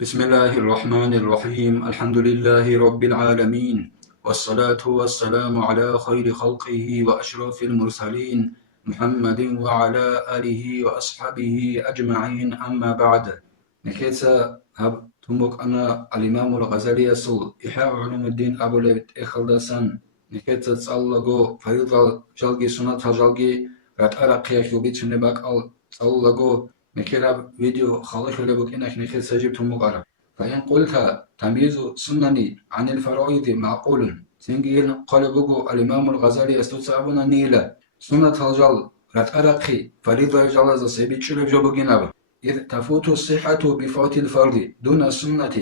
بسم الله الرحمن الرحيم الحمد لله رب العالمين والصلاة والسلام على خير خلقه وأشرف المرسلين محمد وعلى آله وأصحابه أجمعين أما بعد نكيتسا هب تمك أنا الإمام الغزالي أصل إحياء علوم الدين أبو ليت إخلدسان نكيتسا تصلقو فريضة جلقي سنة جلقي رتأرقيا شوبيت نباك تصلقو نكيراب فيديو خالص لبك إنك نكيت سجبت مقارا فإن قلت تمييز السنن عن الفرائض معقول سنجين قلبه الإمام الغزالي استوصابنا نيلة سنة الجل رتأرقي فريضة جلز سيبيت شلب جبجناب إذ تفوت الصحة بفوت الفرض دون السنة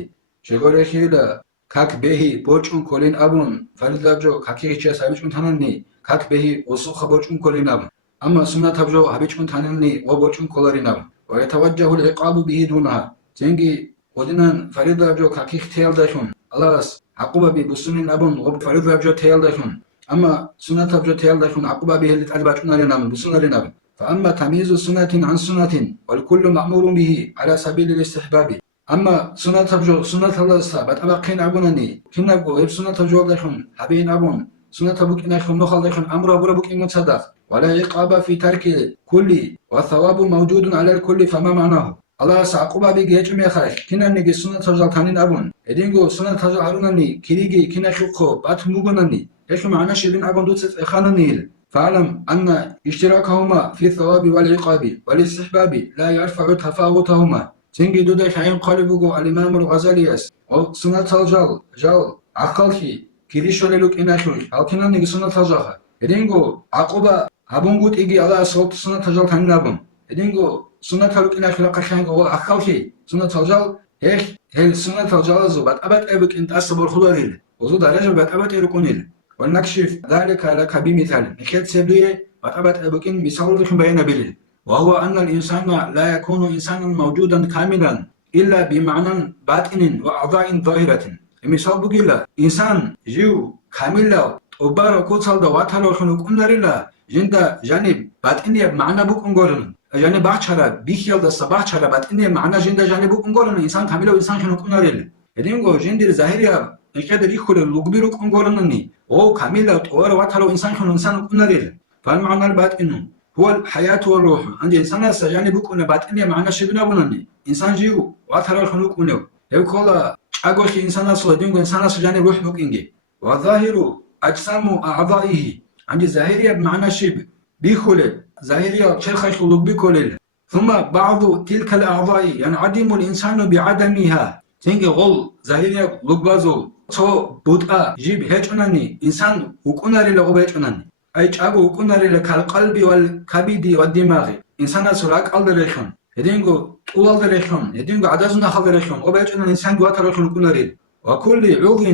شغل خيلا كاك به بوچون كولين أبون فريضة جو كاكي چيا سابيچون تنني كاك به وسوخ بوچون كولين أبون أما سنة جو هبيچون تنني وبوچون كولين أبون ويتوجه العقاب به دونها تنجي ودنان فريضة جو كاكي اختيال داشون خلاص عقوبة به بسنين أبون غب فريضة جو تيال داشون أما سنة جو تيال داشون عقوبة به اللي تعلباتون لنام بسنة لنام فأما تمييز سنة عن سنة والكل مأمور به على سبيل الاستحباب أما سنة جو سنة الله سابت أبا قين أبونني كنا بو إب سنة جو داشون حبين أبون سنة بوك إناشون نخل داشون أمر أبو ربك إنو تصدق ولا عقاب في ترك كل والثواب موجود على الكل فما معناه الله سعقوبة بيجي ميخاش كنا نيجي سنة تجال تانين أبون إدينغو سنة تجال أرونني كيريجي كنا شوكو بات موغنني إيش معنى شيلين أبون دوتس إخاننيل فاعلم أن اشتراكهما في الثواب والعقاب والاستحباب لا يرفع تفاوتهما تنجي دودا شاين قلبوغو الإمام الغزالي أو سنة تجال جال عقلكي كيريشو للوك إناشوش أو كنا نيجي سنة تجال إدينغو عقوبة أبونغوت إيجي الله سوت سنة تجال تانين أبون إدينغو سنة تلوك إنك لقشان هو أخوشي سنة تجال هيك هل سنة تجال زوبات أبد أبك أنت أصبر خضريل وزود رجل بات أبد يركونيل ونكشف ذلك لك بمثال نكيت سبيه بات أبد أبك إن مثال لكم بين بليل وهو أن الإنسان لا يكون إنسانا موجودا كاملا إلا بمعنى باطن وأعضاء ظاهرة مثال بقيلا إنسان جيو كاملا وبارا كوتسال دا واتالو شنو كندريلا جندا جانب باطنية بمعنى بك انقرن يعني بحشرة بيخيال دا بحشرة باطنية معنى جندا جانب بك انقرن إنسان كاملا وإنسان شنو كندريلا يدينغو جندر ظاهرية نكادر يخل اللقبيرو كنقرنني أو كاملا وارا واتالو إنسان شنو إنسان كندريلا فالمعنى الباطن هو الحياة والروح عند إنسان يعني بكون باطنية معنى شبنا بنني إنسان جيو واتالو شنو كنو يقول أقول إنسان أصلا دينغو إنسان أصلا يعني روح بكينجي والظاهر أجسام أعضائه عند ظاهرية بمعنى شب بيخلل ظاهرية شرخش لوك بيخلل ثم بعض تلك الأعضاء ينعدم الإنسان بعدمها تنجي غل ظاهرية لوك بازو تو بوتا جيب هيجوناني إنسان وكوناري لغو بيجوناني أي جاغو وكوناري لكالقلب والكبد والدماغ إنسان سراك ألدريشون يدينغو طول ألدريشون يدينغو عدازنا خلدريشون وبيجونان إنسان دواتريشون كوناري وكل عضو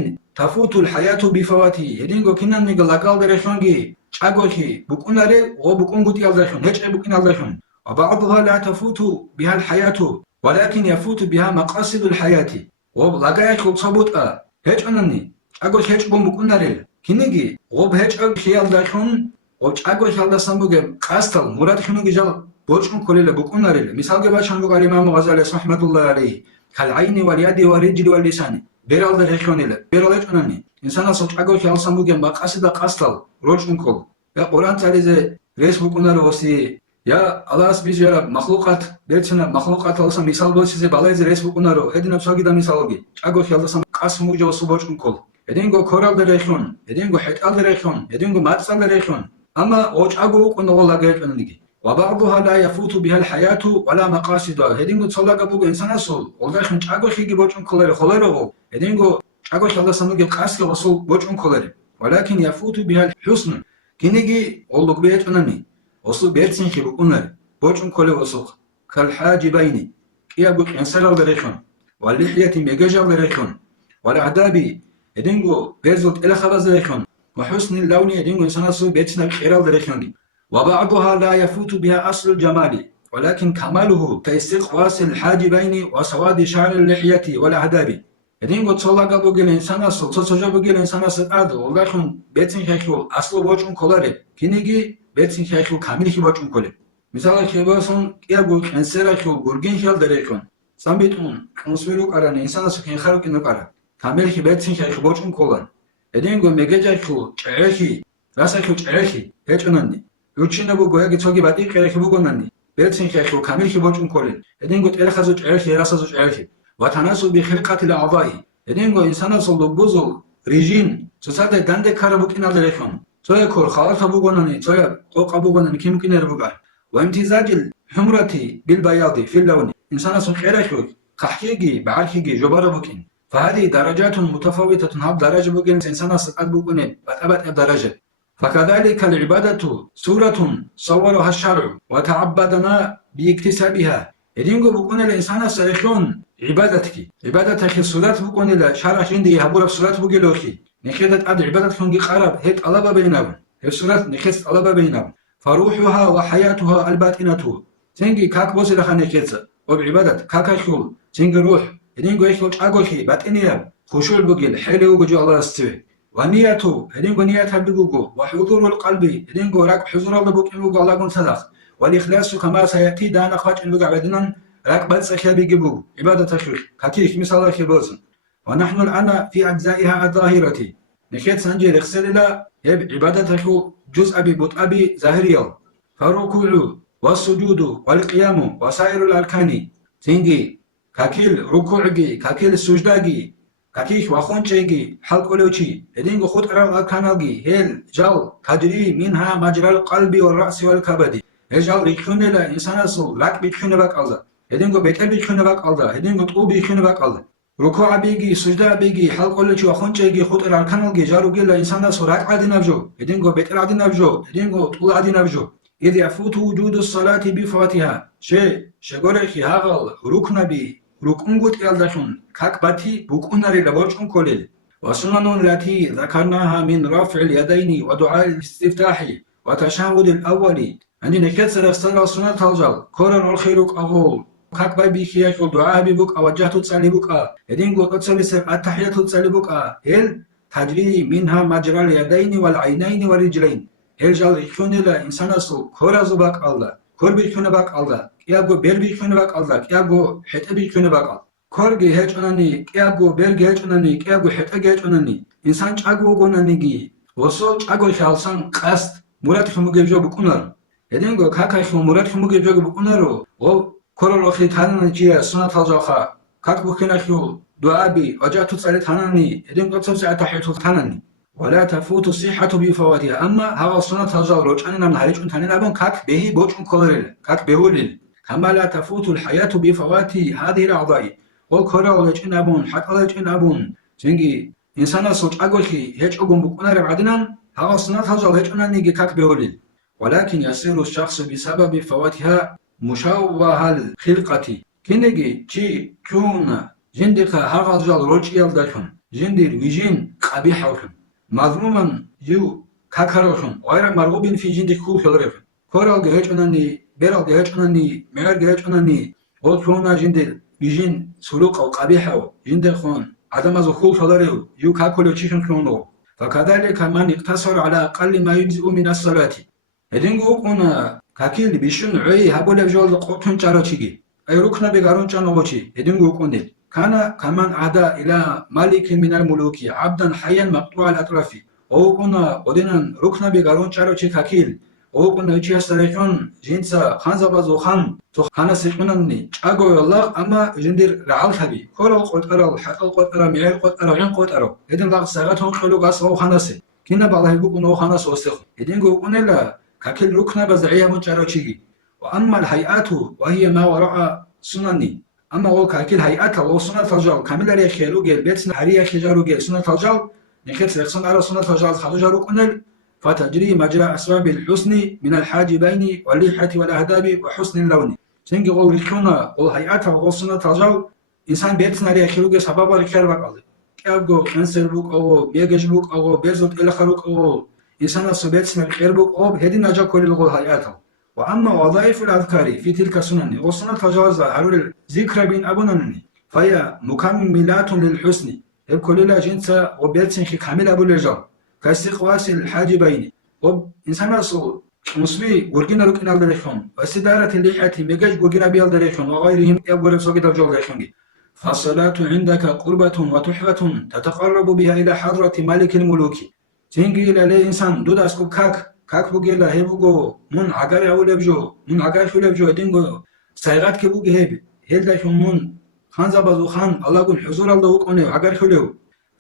تفوت الحياة بفواته يدينغو كنا نيجا لاقال درشونجي شاغوشي بكوناري وبكونغوتي الدرشون هيك بكين الدرشون وبعضها لا تفوت بها الحياة ولكن يفوت بها مقاصد الحياة ولاقايش وصبوتا هيك أنني شاغوش هيك بكوناري كنيجي وبهيك شيء الدرشون وشاغوش الدرسامبوجي قاستل مراد شنوجي جال بوچون كوليلا بكوناري مثال جباشان بقى الإمام غزالي رحمة الله عليه كالعين واليد والرجل واللسان بيرال دريشونيلا بيرال اجوناني انسان صوت اگوش يالساموگن با قصد قاستال روچونكول يا قران تعالى ريس بكونار وسي يا الله biz yara mahlukat berçina mahlukat alsa misal bol size balayze res bukunaro edina psagida misalogi agosh yaldasam qasmujo subochkunkol edingo koral dereshon edingo hetal dereshon edingo matsal dereshon ama och ago kunola gerçanigi وبعضها لا يفوت بها الحياة ولا مقاصدها هدينغو تصلق بوغو إنسان أصول والغاش من شاقو خيجي بوچون كولاري خلارغو هدينغو شاقو شالله سنوغي قاسل وصول بوچون كولاري ولكن يفوت بها الحسن كينيجي أولوك بيت أنني وصول بيرتين خي بوكوناري بوچون كولي وصول كالحاجبين كيا بوك إنسان الدريخون واللحية ميجاجا الدريخون والعدابي هدينغو بيرزوت إلى خبز دريخون وحسن اللون هدينغو إنسان أصول بيتنا بخيرال دريخون وبعضها لا يفوت بها أصل الجمال ولكن كماله كاستقواس الحاجبين وسواد شعر اللحية والأعداب يدينغو تصلق بوغي الإنسان أصل تصجع بوغي الإنسان أصل أدو وغاكم بيتين شايخو أصل بوچون كولاري كينيجي بيتين شايخو كامل شي بوچون كولي مثال شباسون كيابوك انسرا شو غورگين شال دريكون Sambitun, atmosferu karan, insana su kenxaru kinu kara. Tamelhi betsin xi bochun kolan. Edengo megejaxu, çerehi, rasaxu çerehi, heçunanni. Urchinabu goyagi çogi bati qerehi bugonanni. Betsin xi kamilhi bochun kolin. Edengo telxazu çerehi, rasazu çerehi. Vatanasu bi khilqatil a'dai. Edengo insana su lubuzu, rijin, susade dande kara bukinalde rexon. Çoya kor khalta bugonanni, çoya qoqa bugonanni kimkiner bugar. وامتزاج الحمرة بالبياض في اللون إنسان خيرك قحكيجي بعركيجي جبارة بوكين فهذه درجات متفاوتة هاب درجة بوكين إنسان سقط بوكين بتأبت درجة فكذلك العبادة سورة صورها الشرع وتعبدنا باكتسابها إدينغو بوكين الإنسان سيخون عبادتك سورة بوكين الشرع عندي هبورة سورة بوكين لوخي نخيدت أد عبادتك قرب هيت ألبا بينهم هي سورة نخيست ألبا بينهم فروحها وحياتها الباطنة تنجي كاك بوسي لخاني كيتسا وبعبادة كاكا خول تنجي روح هدينغو يخلوش أغوخي باطنية خشوع بقيل حيلي وجو الله استوي ونيته هدينغو نياتها بقوغو وحضور القلب هدينغو راك حضور الله بقين وقو الله قن صدق والإخلاص كما سيأتي دانا خاج إن بقع بدنا راك بلس أخيا بيقبو عبادة خير كاكيك مثال الله خير ونحن الآن في أجزائها الظاهرة نخيت سنجي رخصل الله عبادة خير جزء ببطء ظاهرية فالركوع والسجود والقيام وسائر الأركان تنجي كاكيل ركوعجي كاكيل سجداجي كاكيش وخونشيجي حلق ولوشي هدينغو خطر الأركانجي هيل جال تجري منها مجرى القلب والرأس والكبد هجال ريخون لا إنسان أصل لك بيخون باك الله هدينغو بيتر بيخون باك الله هدينغو طو بيخون باك الله ركوع بيجي سجدة بيجي حلق ولوشي وخونشيجي خطر الأركانجي جاروجي لا إنسان أصل رك عادي نبجو هدينغو بيتر عادي نبجو هدينغو طول عادي نبجو إذ يفوت وجود الصلاة بفواتها شغورخي هاغل ركن بي ركنغوت يالداشون كاكباتي بوكوناري لبوچون كولل وسنن التي ذكرناها من رفع اليدين ودعاء الاستفتاح وتشهد الأول عندي نكت سرقسل سنة تلجل كورن الخيرك أغول كاكبا بيخياش دعاء بيبوك أوجهت تصليبك يدينغو تصلي التحية تصليبك هل تجري منها مجرى اليدين والعينين والرجلين هلجال ريخونيلا إنسان أصل كورازو باك الله كور بيخونه باك الله كيابو بير بيخونه باك الله كيابو حتى بيخونه باك الله كورجي هجوناني كيابو بيرجي هجوناني كيابو حتى هجوناني إنسان چاغو غونانيجي وصول چاغو خالسان قاست مراد خموجيجو بكونار يدينغو كاكاي خمو مراد خموجيجو بكونارو او كورو خي تانانجي سنة تلجاخا كاك بوخيناخيو دعابي وجاتو تصالي تاناني يدينغو تصوصي أتحيطو تاناني ولا تفوت الصحة بفواتها أما هذا السنة تجاور أنا نم هريج أنت نلعبون كاك به بوجن كولرل كاك بهولل كما لا تفوت الحياة بفوات هذه الأعضاء وكرا ولجن أبون حتى لجن أبون زنجي إنسان صوت أقولكي هيج أقوم بكونر بعدنا هذا السنة تجاور هيج أنا نيجي كاك بهولل ولكن يصير الشخص بسبب فواتها مشوه الخلقة كنجي تي كون جندك هذا الجال رجع يلدكم جندير ويجين قبيحهم مظلوما يو كاكاروشون غير مرغوب في جندك كو خلرف كورال جهجناني بيرال جهجناني مير جهجناني وكونا جندل يجين سلوك او قبيحه جندل خون عدم از خو خلرف يو كاكولو تشيشن كونو فكذلك من يقتصر على اقل ما يجزئ من الصلاه هدينغو كونا كاكيل بيشن عي هابول جول قوتن چاروچيگي اي ركنا بيغارون چانوچي هدينغو كوندل كان كمان عدا إلى مالك من الملوك عبدا حيا مقطوع الأطراف أو كنا ودينا ركنا بقارون شاروشي كاكيل أو كنا يجي سريحون جنسا خانزا بازو خان تو خانا سيخونني أقو الله أما جندير رعال ثبي كل قط أرى حتى قط أرى ميل قط أرى عين قط أرى إذن لاغ ساعتهم خلو قاسو خانسي كنا بالله يقول نو خانس وسخ إذن يقول لا كاكيل ركنا بزعيا من شاروشي وأما الهيئات وهي ما وراء سنني أما هو كاكيل هيئتها لو سنة تجال كامل ريا خيرو جل بيتنا حريا خجارو جل سنة تجال نخيت سلخصن على سنة تجال خلو جارو كنل فتجري مجرى أسباب الحسن من الحاجبين واللحية والأهداب وحسن اللون سنجي غول ريخونا غول هيئتها غول سنة تجال إنسان بيتنا ريا خيرو جل سبابا ريخير بقالي كيابغو كنسر بوك أو بيجج بوك أو بيرزوت إلى خروك أو إنسان بيتنا ريخير بوك أو هدي نجا كل الغول هيئتها وأما وظائف الأذكار في تلك السنن وسنة تجاوز حلول الذكر بين أبنانني فهي مكملات للحسن الكل لا جنس وبيتسن كامل أبو الرجال كاستقواس الحاجبين وإنسان أصل مسلي ورجينا لك إن الدريشون واستدارة اللحية مجاج ورجينا بيال دريشون وغيرهم يبغى سوق الجول دريشون. فالصلاة عندك قربة وتحفة تتقرب بها إلى حضرة ملك الملوك. تنجي إلى الإنسان دود أسكو كاك بوجي لا هيبوجو من عقار يقول بجو من عقار شو بجو دينجو سايغات كبوجي هيل داشون من خان زبازو خان الله يقول حضور الله وقونه عقار شو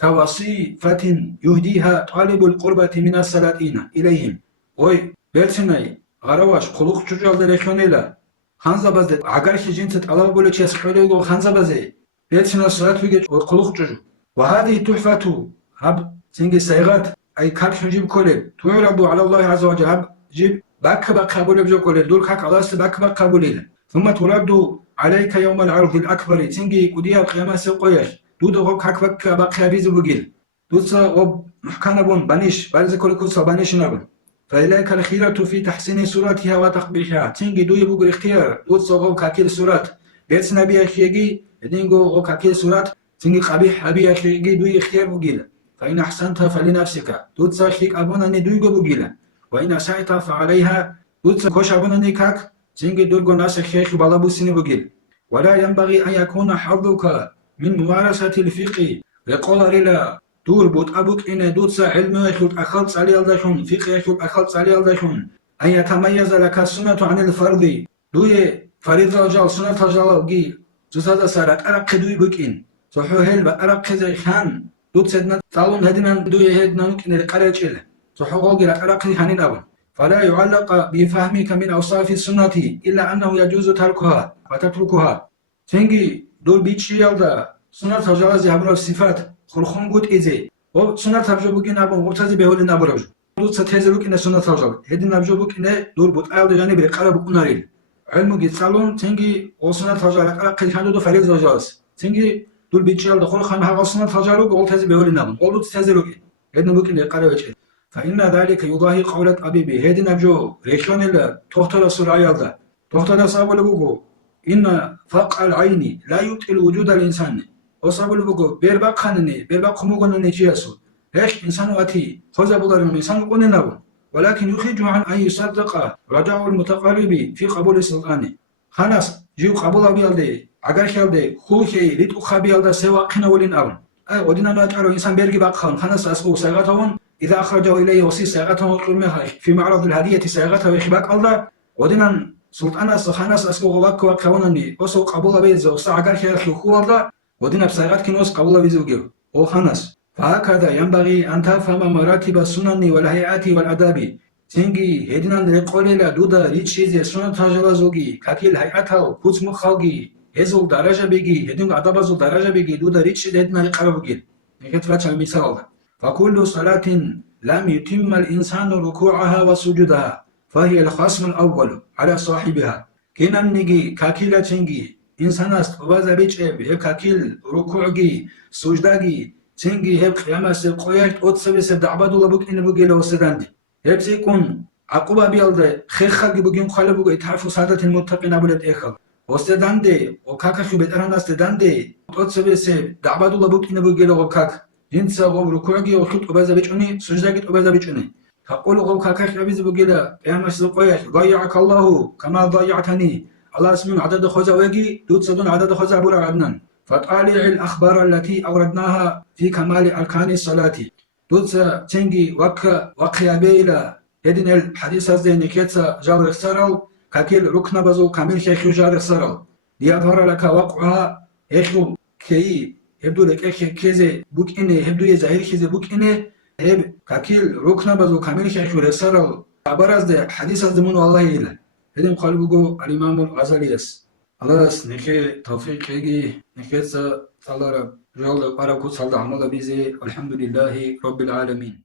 كوصيفة يهديها طالب القربة من السلاطين إليهم. وي بيرسناي غرواش خلق تجال دريشونيلا خانزابازد عقار جنسة الله بقول شيء سحوليغو خانزابازي بيرسنا صلاة ويجي خلق تجو. وهذه تحفة هب سنجي سايغات أي كاك شجيب كولي تعرض على الله عز وجل هب جيب باك قبول بجو كولي دول كاك الله باك قبولي ثم ترد عليك يوم العرض الأكبر سنجي كوديا القيامة سوقياش دودو كاك باك بيزو بجيل دوتسا وب محكانبون بانيش بارزي كولي كوتسا بانيش نابن. فإليك الخيرة في تحسين صورتها وتقبيحها تنجي دوي بوغ اختيار دوتسا وب كاكيل صورات بيتسنا بيا خيجي دينغو وب كاكيل صورات تنجي قبيح أبيا خيجي دوي اختيار بجيل. فإن أحسنت فلنفسك دوتسا خيك أبوناني دويغو بجيل وإن أسعت فعليها دوتسا كوش أبوناني كاك تنجي دورغو ناس خيخ بالابو سيني بجيل. ولا ينبغي أن يكون حظك من ممارسة الفقه وقال رلا دور بوت أبوك إن دوتسا علم يخلط أخلص علي الدشون فقه يخلط أخلص علي الدشون أن يتميز لك السنة عن الفرض دوي فريضة جال سنة جال جي زوسادا سارك أرق دوي بكين صحو هل بأرق زي خان دوت سدنا تالون هدنا دوي هدنا ممكن القرية صحو غوغي أرق خانين أبن. فلا يعلق بفهمك من أوصاف السنة إلا أنه يجوز تركها وتتركها. تنجي دول بيتشي يلدا سنة جال زي عبر الصفات خلخون قد إزي و سنة تبجو بكين أبن غبتازي بهولي نابراجو دوت ستهزلوك إن سنة تبجو هدي نبجو بكين دول بوت أيضا جاني برقارة بكوناريل علمو جيت سالون تنجي و سنة تبجو لقل خاندو دو فريق زوجاز تنجي دول بيتشيال دخول خان هاغا سنة تبجو غبتازي بهولي نابن غلو تهزلوك هدي نبكين برقارة وچه. فإن ذلك يضاهي قولة أبيبي هدي نبجو ريشون إلا تختار سورة أيضا تختار سابو لبوكو إن فقع العين لا يبطل وجود الإنسان وصابل بقول بيربق خانني بيربق خموغنني جياسو هيك إنسان واتي خوزا بودار إنسان قنناو ولكن يخرج عن أن يصدق رجاء المتقرب في قبول السلطان خلاص جيو قبول أبيالدي أگر خيالدي خوشي ليت أخابيالدا سوا قنا ولين أون ودينا ناجعلو إنسان بيرجي بقخان خلاص أسقو سيغتهم إذا أخرجوا إليه وصي سيغتهم في معرض الهدية سيغتهم ويخباك الله ودينا سلطان خلاص أسقو غواك وكونني وسو قبول بيزو ساعة خيال خيخو الله ودينا بساعات كنوس قبول بيزوجيو أو خناس. فهكذا ينبغي أن تفهم مراتب السنن والهيئات والآداب تنجي هدينا لقولنا دودا ريتشيز سنة تجلازوجي كاكيل هيئته كوت مخاوجي هزول درجة بيجي هدينا عدبازو درجة بيجي دودا ريتشيز هدينا لقربوجي نكت فتح المثال. فكل صلاة لم يتم الإنسان ركوعها وسجودها فهي الخصم الأول على صاحبها. كنا نجي كاكيلا تنجي إنسان است وبازا بيجب هب كاكيل ركوعجي سجداجي تنجي هب قيامة سقويات أتصبس دعبادو لبوك إن بوجيله وسداندي هب سيكون عقوبة بيالده خيخاجي بوجين خالبوك يتعرفوا سادة المتقين أبولت إخل وسداندي وكاكشو بيترانا سداندي أتصبس دعبادو لبوك إن بوجيله وكاك جنسا غو ركوعجي وخط وبازا بيجوني سجداجي وبازا بيجوني تقول غو كاكاش أبيز بوجيله قيامة سقويات ضيعك الله كما ضيعتني الله اسمه عدد خوزا ويجي دوت سدون عدد خوزا بولا عدنان. فطالع الأخبار التي أوردناها في كمال أركان الصلاة دوت تنجي وقيا بيلا هدين الحديث الزين كيتسا جار السرال كاكيل ركن بزو كامل شيخ جار السرال ليظهر لك وقعها إخو كي يبدو لك إخ كيزي بوك إني يبدو يزهر كيزي بوك إني هب كاكيل ركن بزو كامل شيخ جار السرال عبارة ده حديث الزمون والله إلا هدين قلبه الإمام الغزالي الله نكى توفيق يجي نكى صار رب جل وعلا كوت صار عمله بيزي الحمد لله رب العالمين.